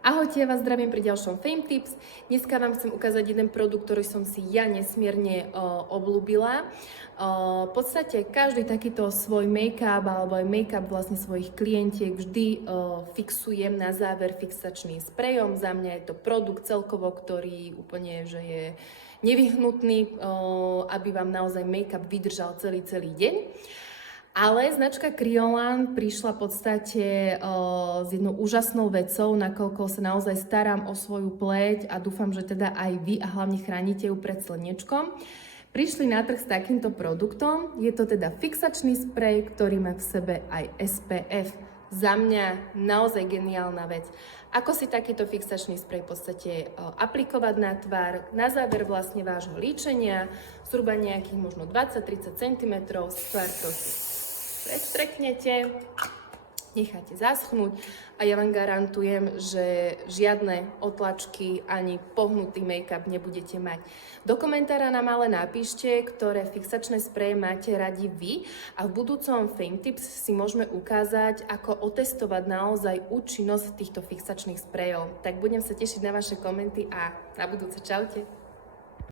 Ahojte, ja vás zdravím pri ďalšom Fame Tips. Dneska vám chcem ukázať jeden produkt, ktorý som si ja nesmierne obľúbila. V podstate každý takýto svoj make-up alebo aj make-up vlastne svojich klientiek vždy fixujem na záver fixačným sprejom. Za mňa je to produkt celkovo, ktorý úplne že je nevyhnutný, aby vám naozaj make-up vydržal celý deň. Ale značka Kryolan prišla v podstate s jednou úžasnou vecou, nakoľko sa naozaj starám o svoju pleť a dúfam, že teda aj vy a hlavne chránite ju pred slnečkom. Prišli na trh s takýmto produktom, je to teda fixačný sprej, ktorý má v sebe aj SPF. Za mňa naozaj geniálna vec. Ako si takýto fixačný sprej v podstate aplikovať na tvár, na záver vlastne vášho líčenia, zhruba nejakých možno 20-30 cm, tvár trochu prestreknete, necháte zaschnúť a ja vám garantujem, že žiadne otlačky ani pohnutý make-up nebudete mať. Do komentára nám ale napíšte, ktoré fixačné spreje máte radi vy a v budúcom Fame Tips si môžeme ukázať, ako otestovať naozaj účinnosť týchto fixačných sprejov. Tak budem sa tešiť na vaše komenty a na budúce. Čaute!